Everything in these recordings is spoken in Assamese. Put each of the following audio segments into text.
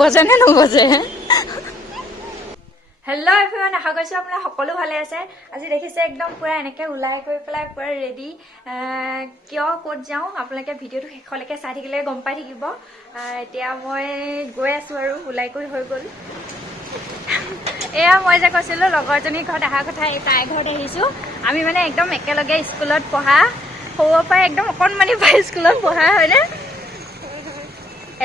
বজে নে নবজে? হেল্ল' এভৰিৱান, আশা কৰিছোঁ আপোনাৰ সকলো ভালে আছে। আজি দেখিছে একদম পুৰা এনেকৈ ওলাই গৈ পেলাই পুৰা ৰেডি। কিয় ক'ত যাওঁ আপোনালোকে ভিডিঅ'টো শেষলৈকে চাই থাকিলে গম পাই থাকিব। এতিয়া মই গৈ আছোঁ আৰু ওলাই গৈ হৈ গ'ল। এয়া মই যে কৈছিলোঁ লগৰজনীৰ ঘৰত অহা কথা, এই তাইৰ ঘৰত আহিছোঁ। আমি মানে একদম একেলগে স্কুলত পঢ়া, সৰুৰ পৰাই একদম অকণমানি পৰাই স্কুলত পঢ়া হয়নে?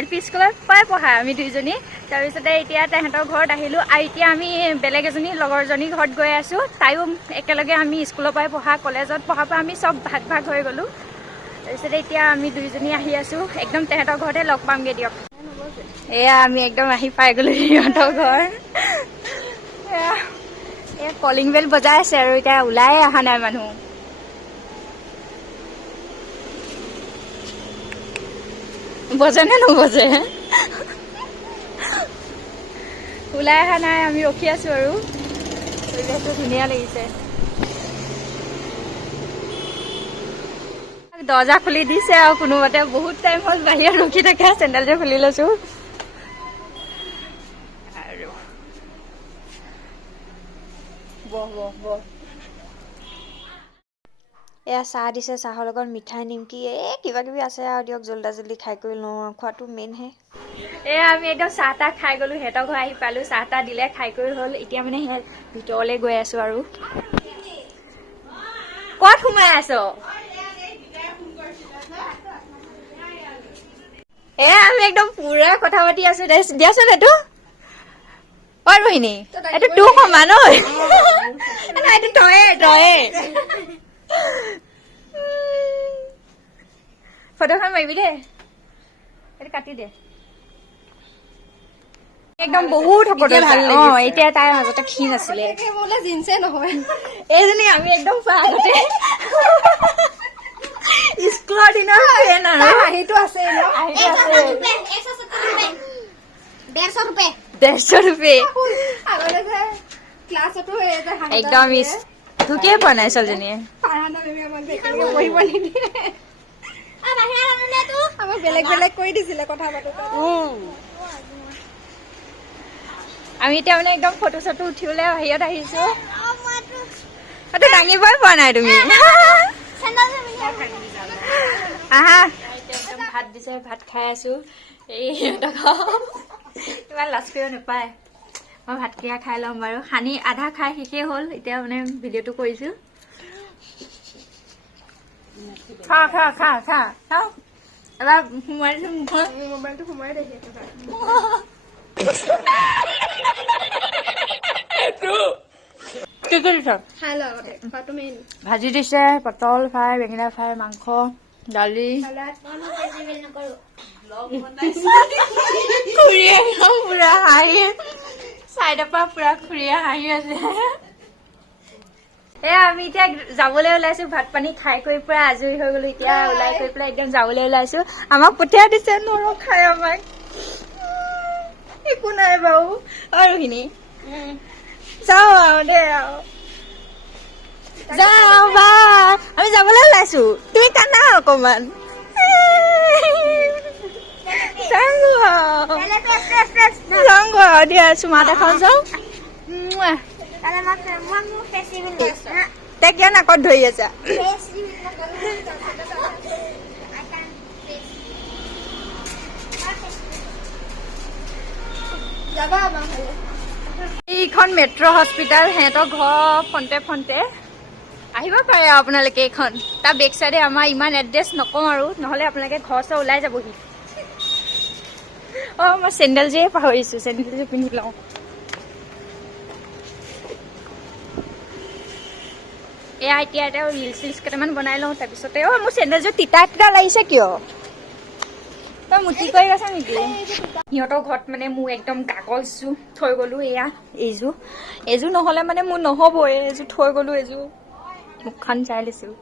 LP স্কুলত পৰাই পঢ়া আমি দুইজনী। তাৰপিছতে এতিয়া তাহাঁতৰ ঘৰত আহিলোঁ আৰু এতিয়া আমি বেলেগ এজনী লগৰজনীৰ ঘৰত গৈ আছোঁ। তাইও একেলগে আমি স্কুলৰ পৰাই পঢ়া, কলেজত পঢ়াৰ পৰা আমি চব ভাগ ভাগ হৈ গ'লোঁ। তাৰপিছতে এতিয়া আমি দুইজনী আহি আছোঁ, একদম তেহেঁতৰ ঘৰতে লগ পামগৈ দিয়ক। এয়া আমি একদম আহি পাই গ'লোঁ সিহঁতৰ ঘৰ। এয়া কলিং বেল বজাই আছে আৰু এতিয়া ওলাই অহা নাই মানুহ। বজে নে নবজে? ওলাই অহা নাই, আমি ৰখি আছোঁ আৰু পৰিৱেশটো ধুনীয়া লাগিছে। দৰ্জা খুলি দিছে আৰু কোনোমতে বহুত টাইম হ'ল বাহিৰত ৰখি থাকে। চেণ্ডেলযোৰ খুলি লৈছোঁ আৰু বহ। এয়া চাহ দিছে, চাহৰ লগত মিঠাই নিমকি কিবা কিবি আছে আৰু দিয়ক, জল্দি খাই কৰি লওঁ আৰু খোৱাটো মেইনহে। এয়া আমি একদম চাহ তাহ খাই গ'লোঁ, সিহঁতৰ ঘৰ আহি পালোঁ, চাহ তাহ দিলে, খাই কৰি হ'ল। এতিয়া মানে সেই ভিতৰলৈ গৈ আছোঁ আৰু। ক'ত সোমাই আছ? আমি একদম পুৰা কথা পাতি আছোঁ। দিয়াচোন এইটো অ ৰোহিণী, এইটো তোৰ সমান ঐ। এইটো তয়ে ফটোখন মাৰিবি দেই, এইটো কাটি দে। একদম বহুত সকলো ভাল লাগিছে। এতিয়া তাইৰ মাজতে ক্ষীণ আছিলে, জিন্সে নহয় এইজনী। আমি একদম আগতে স্কুলৰ দিনৰ ফ্ৰেণ্ড আৰু হাঁহিটো আছে। 150 रुपये একদম ঢুকিয়ে পোৱা নাই ছোৱালীজনীয়ে। বেলেগ বেলেগ কৰি দিছিলে কথা পাতোতে। আমি এতিয়া মানে একদম ফটো চটো উঠিবলৈ বাহিৰত আহিছোঁ। দাঙিবই পোৱা নাই তুমি। আহা, একদম ভাত দিছে, ভাত খাই আছোঁ। এই সিহঁতক কিমান লাজ কৰিব নাপায়। মই ভাতকেইটা খাই ল'ম বাৰু। সানি আধা খাই শেষেই হ'ল, এতিয়া মানে ভিডিঅ'টো কৰিছোঁ। খা এবাৰ সোমাই দিছোঁ মুখত। মোবাইলটো সোমাই দেখি কি দিছ? ভাজি দিছে, পটল ফ্ৰাই, বেঙেনা ফ্ৰাই, মাংস, দালি। খুৰীয়ে একদম পুৰা হাঁহি, চাইডৰ পৰা পুৰা খুৰীয়ে হাঁহি আছে। আমি এতিয়া যাবলৈ ওলাইছোঁ। ভাত পানী খাই কৰি পুৰা আজৰি হৈ গ'লো। এতিয়া ওলাই কৰি পেলাই একদম যাবলৈ ওলাইছোঁ। আমাক পঠিয়াই দিছে নৰখাই আমাক। একো নাই বাৰু ৰোহিণী, যাওঁ আৰু দেই আৰু যাওঁ বা। আমি যাবলৈ ওলাইছোঁ, তুমি কান্দা অকমান। যাওঁ দিয়া, চুমা এটা খাওঁ যাওঁ। তাই কিয় নাকত ধৰি আছা? এইখন মেট্ৰ' হস্পিটাল, সিহঁতৰ ঘৰ ফ্ৰণ্টে আহিব পাৰে আৰু আপোনালোকে। এইখন তাৰ বেক চাইডে। আমাৰ ইমান এড্ৰেছ নকওঁ আৰু, নহ'লে আপোনালোকে ঘৰ চৰ ওলাই যাবহি। মই চেণ্ডেলযোৰে পাহৰিছোঁ, চেণ্ডেলযোৰ পিন্ধি লওঁ। এতিয়া ৰিলচ কেইটামান বনাই লওঁ, তাৰপিছতে মোৰ চেণ্ডেলযোৰ তিতা লাগিছে কিয়? তই মুতি কৰি আছা নেকি? সিহঁতৰ ঘৰত মানে মোৰ একদম কাগজযোৰ থৈ গ'লোঁ। এইযোৰ নহ'লে মানে মোৰ নহ'বই। এইযোৰ থৈ গ'লোঁ, এইযোৰ মুখখন চাই লৈছোঁ,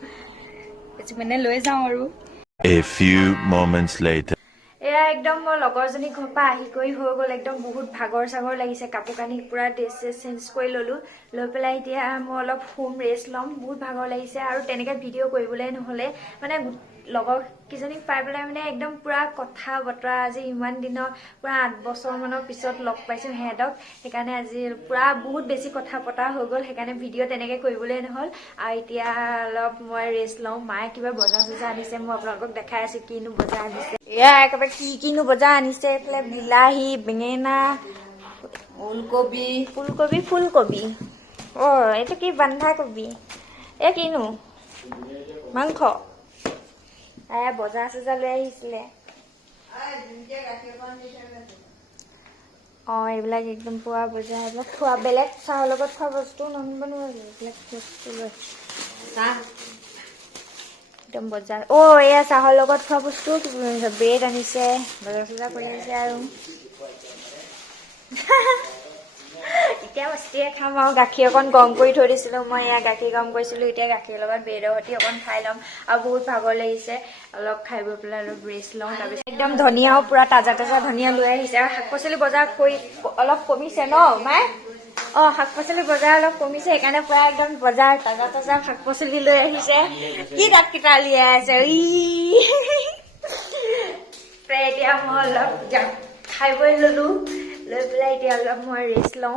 এইযোৰ মানে লৈ যাওঁ আৰু। A few moments later. একদম মই লগৰজনী ঘৰৰ পৰা আহি কৰি হৈ গ'ল। একদম বহুত ভাগৰ লাগিছে। কাপোৰ কানি পুৰা ড্ৰেছ চেঞ্জ কৰি ল'লোঁ। লৈ পেলাই এতিয়া মই অলপ ৰেষ্ট ল'ম। বহুত ভাগৰ লাগিছে আৰু তেনেকৈ ভিডিঅ' কৰিবলৈ নহ'লে মানে লগৰ কেইজনীক পাই পেলাই মানে একদম পুৰা কথা বতৰা আজি ইমান দিনৰ পুৰা 8 বছৰমানৰ পিছত লগ পাইছোঁ সিহঁতক সেইকাৰণে আজি পুৰা বহুত বেছি কথা পতা হৈ গ'ল সেইকাৰণে ভিডিঅ' তেনেকৈ কৰিবলৈ নহ'ল আৰু এতিয়া অলপ মই ৰেষ্ট লওঁ মায়ে কিবা বজাৰ চজাৰ আনিছে মই আপোনালোকক দেখাই আছোঁ কিনো বজাৰ আনিছে এয়া একেবাৰে কিনো বজাৰ আনিছে এইফালে বিলাহী বেঙেনা ফুলকবি এইটো কি বন্ধাকবি কিনো মাংস বজাৰ চজাৰ লৈ আহিছিলে এইবিলাক একদম পুৰা বজাৰ এইবিলাক খোৱা বেলেগ চাহৰ লগত খোৱা বস্তু নানিব নোৱাৰি এইবিলাক বস্তু লৈ একদম বজাৰ এয়া চাহৰ লগত খোৱা বস্তু ব্ৰেড আনিছে বজাৰ চজাৰ কৰি আহিছে আৰু এতিয়া বস্তুৱে খাম আৰু গাখীৰ অকণ গৰম কৰি থৈ দিছিলোঁ মই এয়া গাখীৰ গৰম কৰিছিলোঁ এতিয়া গাখীৰৰ লগত ব্ৰেডৰ সৈতে অকণ খাই ল'ম আৰু বহুত ভাগৰ লাগিছে অলপ খাই বৈ পেলাই অলপ ৰেষ্ট লওঁ তাৰপিছত একদম ধনিয়াও পুৰা তাজা ধনিয়া লৈ আহিছে আৰু শাক পাচলি বজাৰ কৰি অলপ কমিছে ন মায়ে শাক পাচলি বজাৰ অলপ কমিছে সেইকাৰণে পুৰা একদম বজাৰ তাজা শাক পাচলি লৈ আহিছে কি দাঁতকেইটা উলিয়াই আছে এতিয়া মই অলপ খাই বৈ ল'লো লৈ পেলাই এতিয়া অলপ মই ৰেষ্ট লওঁ